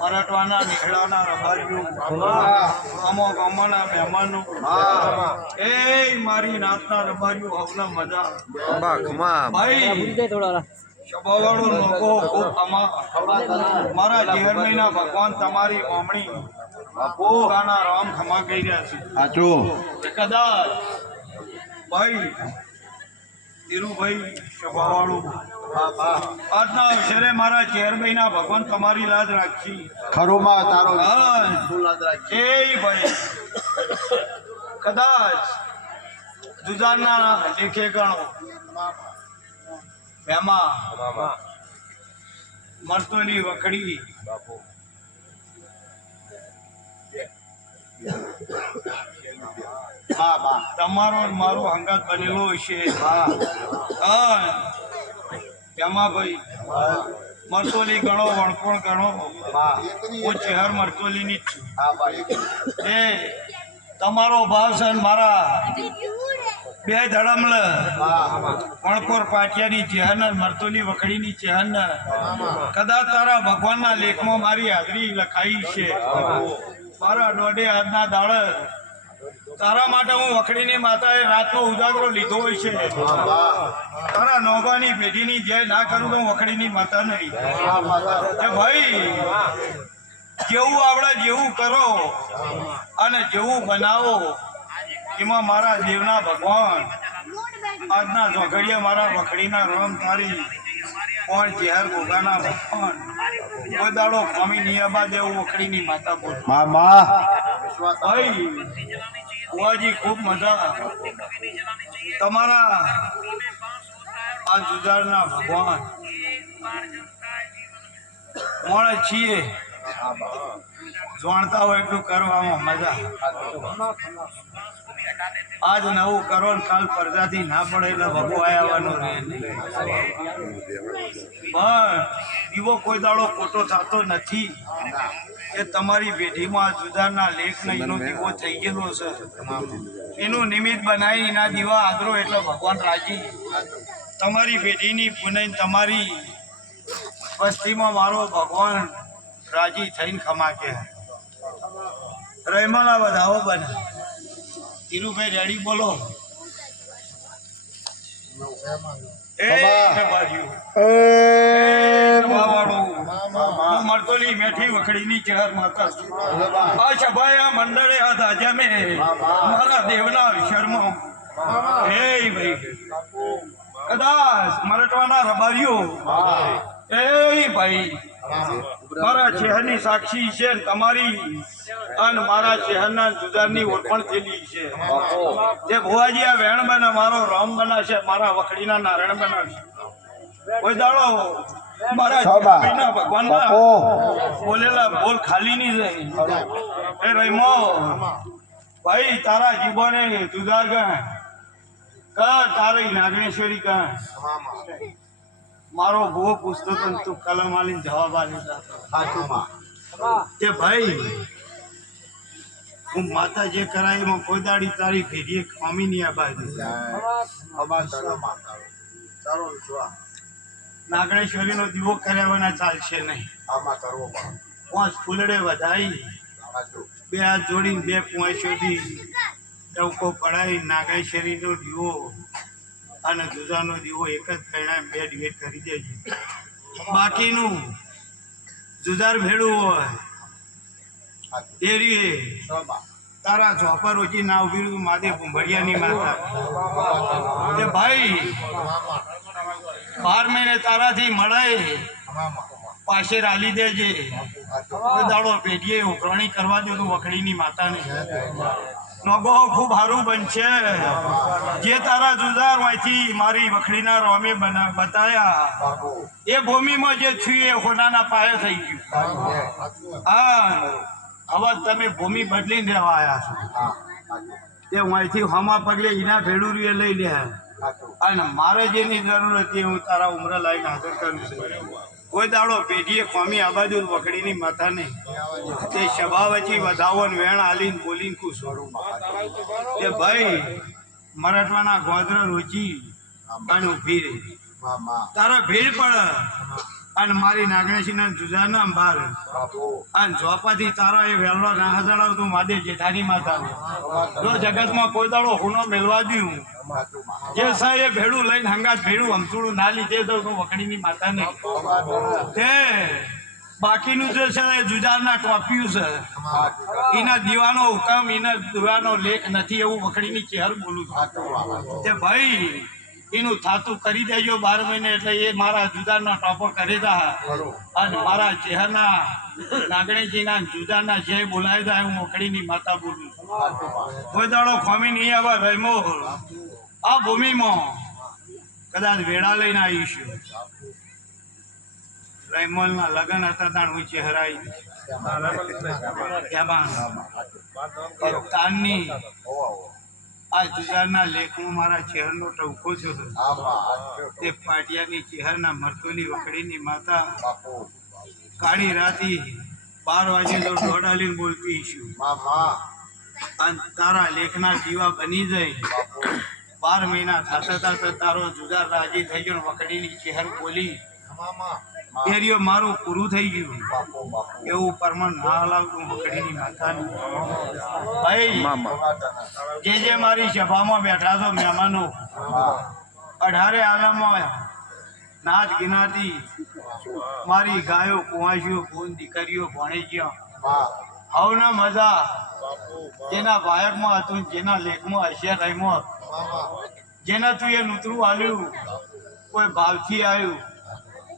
મરાઠવાના નીકળાના રબાર્યું અમો ગમના મહેમાનો એ મારી નાતના રબાર્યું હવના મજા ભાઈ શબાવાળો લોકો ખૂબ મારા 11 મહિના ભગવાન તમારી ઓમણી પોતાના રામ ખમા કહી રહ્યા છે કદાચ ભાઈ ધીરુભાઈ શબાવાળો આજના અવસરે મારા 11 મહિના ભગવાન તમારી લાજ રાખી ખરોમાં તારો એ ભાઈ કદાચ જુજારના લેખે ગણો એમાં મરતોની વખડી તમારો મારો હંગાત બનેલો છે એમાં ભાઈ મરતોલી ગણો વણકોણ ગણો હું ચહેર મરતોલીની જ છું એ તમારો ભાવ છે મારા બે ધડમલ વણકોર પાટિયાની ચહેન મરતોલી વખડીની ચહેન કદાચ તારા ભગવાનના લેખમાં મારી હાજરી લખાઈ છે મારા દોઢે આજના દાળ તારા માટે હું વખડીની માતાએ રાતનો ઉજાગરો લીધો હોય છે તારા નોગાની પેઢીની જય ના કરું તો હું વખડીની માતા નહીં ભાઈ જેવું આવડે જેવું કરો અને જેવું બનાવો એમાં મારા દેવના ભગવાન આજના ઝોઘડિયા મારા વખડીના રમ તારી પણ ઝેર ગોગાના ભગવાન કોઈ દાડો સ્વામી નિયાબા દેવું વખડીની માતા બોલ ભાઈ કુવાજી ખૂબ મજા તમારા આ જુજારના ભગવાન કોણ છીએ જાણતા હોય એટલું કરવામાં મજા આજ નવું કરો ને કાલ પ્રજાથી ના પડે એટલે ભગવો આવવાનો રહે પણ દીવો કોઈ દાડો ખોટો થતો નથી એ તમારી પેઢીમાં જુદારના લેખ ને એનો દીવો થઈ ગયેલો છે એનું નિમિત્ત બનાવી એના દીવા આગરો એટલે ભગવાન રાજી તમારી પેઢીની પુનઃ તમારી વસ્તીમાં મારો ભગવાન રાજી થઈને ખમા કે રહેમાના વધાવો બને ધીરુભાઈ રેડી બોલો મરતોલી મેઠી વખડીની ચહેર માતા અચ્છા ભાઈ આ મંડળે હતા જેમે મારા દેવના અક્ષરમાં હે ભાઈ કદાચ મરટવાના રબારીઓ એ ભાઈ મારા ચહેરની સાક્ષી છે તમારી અને મારા ચહેરના જુદારની ઓળખાણ થયેલી છે જે ભુવાજી આ વેણ બના મારો રામ બના છે મારા વખડીના નારાયણ બના છે કોઈ દાડો મારા ભગવાન બોલેલા બોલ ખાલી નહીં રહી એ રહીમો ભાઈ તારા જીવોને જુદાર કા તારી નાગણેશ્વરી કા મારો ભૂવો પૂછતો તો તું કલમ આલીને જવાબ આલી કે ભાઈ હું માતા જે કરાય એમાં કોઈ દાડી તારી ભેડીએ ખામી નહીં નાગણેશ્વરી નો દીવો કર્યાવાના ચાલશે નહીં 5 ફૂલડે વધાઈ 2 હાથ જોડીને 2 પોંચોથી ડવકો પડાવી નાગણેશ્વરી નો દીવો અને જુદાનો દીવો એક જ પહેણા 2 ડિવેટ કરી દેજે બાકીનું જુદાર ભેડું હોય એ રીએ તારા ચોપર ઓછી ના ઉભી માદે ભૂંભળિયાની માતા કે ભાઈ 12 મહિને તારાથી મળે પાસે રાલી દેજે કોઈ દાડો પેઢીએ ઉઘરાણી કરવા દે તો વખડીની માતાને નગો ખૂબ સારું બનશે જે તારા જુદાર હોયથી મારી વખડીના રોમે બતાયા એ ભૂમિમાં જે છું એ હોનાના પાયે થઈ ગયું હા હવે તમે ભૂમિ બદલીને રહેવા આવ્યા છો તે અહીંથી હમા પગલે એના ભેડું લઈ લે અને મારે જેની જરૂર હતી હું તારા ઉમરે લાઈને હાજર કરું છું કોઈ દાડો પેઢીએ ખોમી આ બાજુ વખડીની માથાને તે સભાવચી વધાવન વેણ આલીને બોલીને કુ સ્વરૂપ કે ભાઈ મરાઠવાના ગોદરા રોચી અને ઊભી રહી તારા ભીડ પડે અને મારી નાગણેશીના જુજાના બાર અને ઝોપાથી તારા એ વેલવા ના હજાડાવ તું માદે જેઠાની માતા જો જગતમાં કોઈ દાડો હુનો મેળવા દઉં જે સાહેબ એ ભેડું લઈને હંગાત ભેડું અમથુડું ના લીધે તો વખડીની માતા નહીં તે બાકીનું જે છે એ જુજારના ટોપિયું છે એના દીવાનો હુકમ એના દીવાનો લેખ નથી એવું વખડીની ચહેર બોલું છું તે ભાઈ એનું થાતું કરી દેજો 12 મહિને એટલે એ મારા જુદારના ટોપો કરી દા અને મારા ચહેરના નાગણેશજીના જુદારના જે બોલાવી દા હું વખડીની માતા બોલું છું કોઈ દાડો ખોમી નહીં આવે રહીમો આ ભૂમિમાં કદાચ વેળા લઈને આવીશું રહીમોલના લગ્ન હતા તાણ હું ચહેરાઈ તાનની આ જુજારના લેખમાં મારા ચહેરનો ટવકો છે તે પાટિયાની ચહેરના મરતોલી વખડીની માતા કાળી રાતી 12 વાગે તો દોડાલીને બોલતી છું અને તારા લેખના દીવા બની જાય 12 મહિના થતા તારો જુજાર રાજી થઈ ગયો વખડીની ચહેર બોલી એરિયો મારું પૂરું થઈ ગયું એવું પરમણ ના હલાવતું વખડીની માતાનું ભાઈ જે મારી સભામાં બેઠા છો મહેમાનો 18 આલામાં નાચ ગિનાતી મારી ગાયો કુંવાસીઓ બોન દીકરીઓ ભણી ગયા હવના મજા જેના વાયકમાં હતું જેના લેખમાં હશે રહીમાં જેના તું એ નૂતરું આલ્યું કોઈ ભાવથી આવ્યું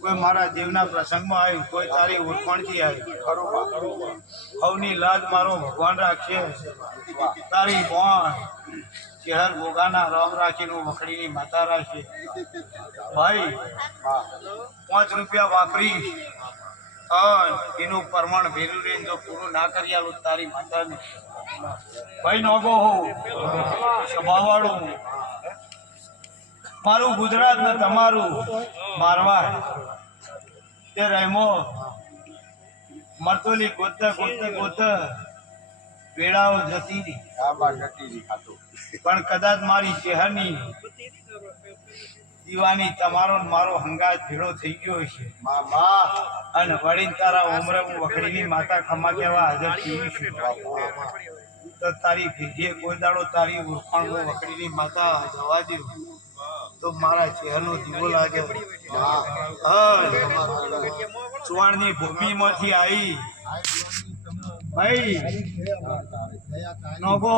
કોઈ મારા દેવના પ્રસંગમાં આવ્યું કોઈ તારી ઓળખાણથી આવ્યું હવની લાજ મારો ભગવાન રાખશે તારી બોન ચહેર ભોગાના રામ રાખીને વખડીની માતા રાખશે ભાઈ 5 રૂપિયા વાપરી એનું પ્રમાણ ભેરું રહીને જો પૂરું ના કરી આલું તારી માતાને ભાઈ નોગો હો સ્વભાવવાળું મારું ગુજરાત ને તમારું મારવાડ તે રહેમો મરતોલી ગોત વેળાઓ જતી રહી પણ કદાચ મારી ચહેરની દીવાની તમારો મારો હંગાત ભેળો થઈ ગયો છે અને વળી તારા ઉમરે હું વખડીની માતા ખમા કહેવા હાજર થઈ છું તો તારી ભેગીએ કોઈ દાડો તારી ઓળખાણ વખડીની માતા જવા દઉં તો મારા ચહેરનો દીવો લાગે ચુવાણની ભૂમિમાંથી આવી ભાઈ નોગો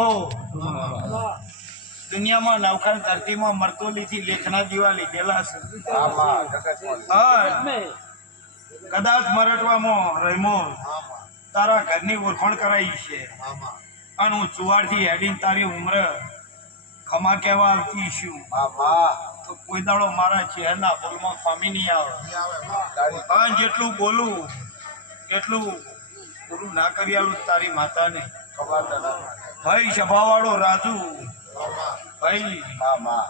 દુનિયામાં નવખાણ ધરતીમાં મરતોલીથી લેખના દીવા લીધેલા છે કદાચ મરટવામાં રહીમો તારા ઘરની ઓળખાણ કરાઈ છે અને હું ચુવાડથી હેડીને તારી ઉમર ખમા કહેવા આવતી છું તો કોઈ દાડો મારા ચહેરના બોલમાં ખામી નહીં આવે અને જેટલું બોલું એટલું પૂરું ના કરી આવું તારી માતાને ભાઈ સભાવાળો રાજુ ભાઈ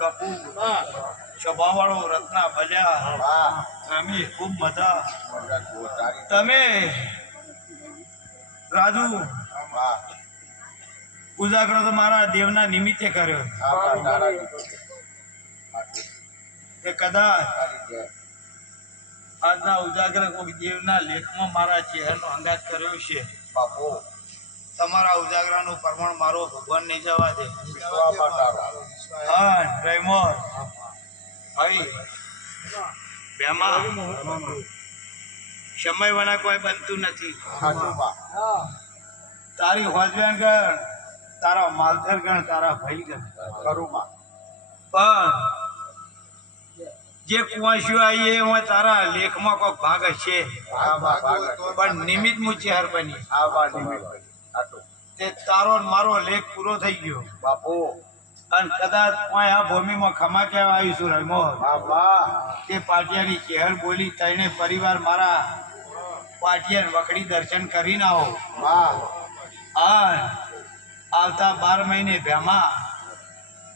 કપૂ સભાવાળો રત્ના ભલ્યા અમે ખૂબ મજા તમે રાજુ ઉજાગરો તો મારા દેવના નિમિત્તે કર્યો તે કદાચ આજના ઉજાગર કોઈ દેવના લેખમાં મારા ચહેરનો અંગાત કર્યો છે તમારા ઉજાગરાનું પ્રમાણ મારો ભગવાન નહીં જવા દે હા ડ્રાઈવર ભાઈ બેમાં સમય વના કોઈ બનતું નથી તારી હોજવેણ ગણ તારા માલધર ગણ તારા ભાઈ ગણ પણ જે કુંવાસીઓ આવી એમાં તારા લેખમાં કોઈ ભાગ હશે પણ નિમિત્ત હું ચહેર બની તે તારો મારો લેખ પૂરો થઈ ગયો બાપુ અને કદાચ આ ભૂમિમાં ખમા કહેવા આવીશું રમો તે પાટિયાની ચહેર બોલી તઈને પરિવાર મારા પાટિયા વખડી દર્શન કરીને આવો આવતા 12 મહિને ભેમાં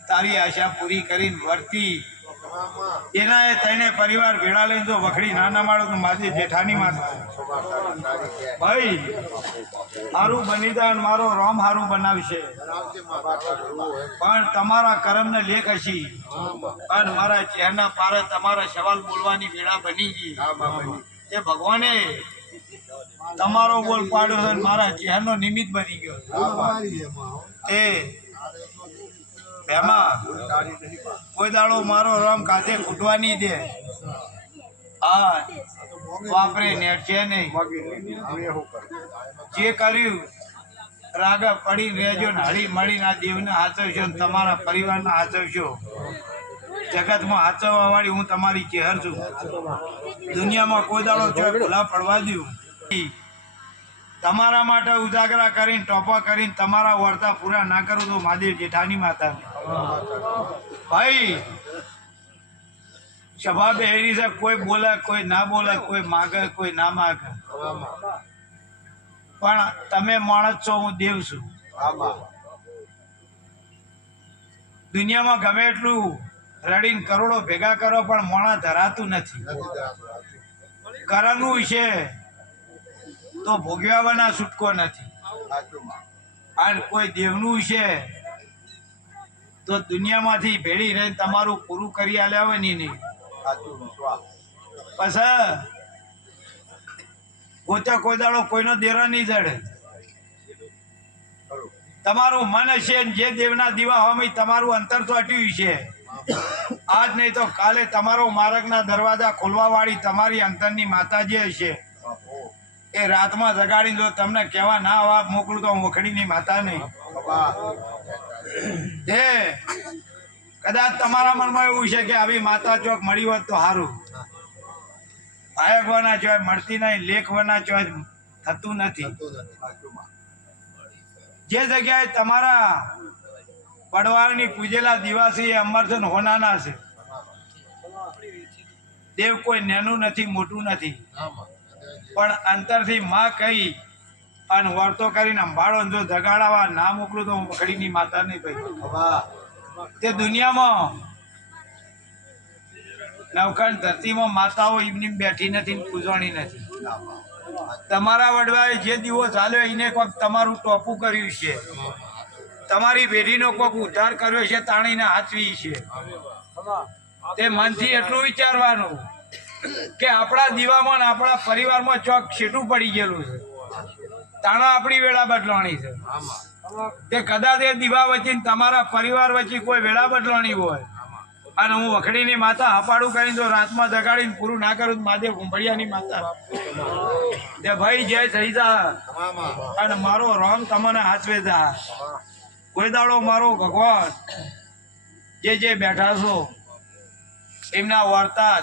તારી આશા પૂરી કરીને વર્તી એના એ તને પરિવાર ભેળા લઈને જો વખડી ના માળો તો મારી જેઠાની માતા ભાઈ હારું બની જાય અને મારો રોમ હારું બનાવશે પણ તમારા કર્મને લેખ હશી અને મારા ચહેરના પારે તમારા સવાલ બોલવાની વેળા બની ગઈ એ ભગવાને તમારો બોલ પાડ્યો અને મારા ચહેરનો નિમિત્ત બની ગયો એ એમાં કોઈ દાડો મારો રામ કાંઠે ખૂટવા નહીં દે આ વાપરે નેટ છે નહીં જે કર્યું રાગ પડી રહેજો ને હળી મળીને આ દેવને હાચવશો ને તમારા પરિવારને હાચવશો જગતમાં હાચવવા વાળી હું તમારી ચહેર છું દુનિયામાં કોઈ દાડો ચોય ભૂલા પડવા દઉં તમારા માટે ઉજાગરા કરીને ટોપા કરીને તમારા વર્તા પૂરા ના કરું તો મહાદેવ જેઠાની માતા ભાઈ સભા બેહરી છે કોઈ બોલે કોઈ ના બોલે કોઈ માગે કોઈ ના માગે પણ તમે માણસ છો હું દેવ છું દુનિયામાં ગમે એટલું રડીને કરોડો ભેગા કરો પણ મોણા ધરાતું નથી કરવાનું છે તો ભોગવ્યાવાના છૂટકો નથી અને કોઈ દેવનું છે તો દુનિયામાંથી ભેળી રહીને તમારું પૂરું કરી આલ્યા નહીં પછી પોતે કોઈ દાડો કોઈનો દેરો નહીં જડે તમારું મન હશે જે દેવના દીવા હોય તમારું અંતર ચોટ્યું છે આજ નહીં તો કાલે તમારો માર્ગના દરવાજા ખોલવા વાળી તમારી અંતરની માતા જે હશે એ રાતમાં જગાડીને જો તમને કહેવા ના આવા મોકલું તો હું વખડીની માતા નહીં એ કદાચ તમારા મનમાં એવું છે કે આવી માતા ચોક મળી હોત તો સારું આયકવાના ચોય મળતી નહીં લેખવાના ચોય થતું નથી જે જગ્યાએ તમારા પડવાળની પૂજેલા દિવાસી એ અમરજન હોનાના છે દેવ કોઈ નેનું નથી મોટું નથી પણ અંતરથી માં કહી અને વર્તો કરીને અંબાળો જો જગાડાવા ના મોકલું તો હું પકડીની માતા નહીં ભાઈ તે દુનિયામાં નવખંડ ધરતીમાં માતાઓ એમની બેઠી નથી પૂજવાની નથી તમારા વડવાએ જે દીવો ચાલ્યો એને કોઈક તમારું ટોપું કર્યું છે તમારી પેઢીનો કોઈક ઉદ્ધાર કર્યો છે તાણીને હાચવી છે તે મનથી એટલું વિચારવાનું કે આપણા દીવામાં આપણા પરિવારમાં ચોક છેટું પડી ગયેલું છે તાણા આપણી વેળા બદલાણી છે તે કદાચ એ દીવા વચ્ચે તમારા પરિવાર વચ્ચે કોઈ વેળા બદલાણી હોય અને હું વખડીની માતા હપાડું કરીને જો રાતમાં જગાડીને પૂરું ના કરું મહાદેવ ઉંભળિયાની માતા તે ભાઈ જય થઈ જા અને મારો રામ તમને હાચવે જા કોઈ દાડો મારો ભગવાન જે બેઠા છો એમના વાર્તા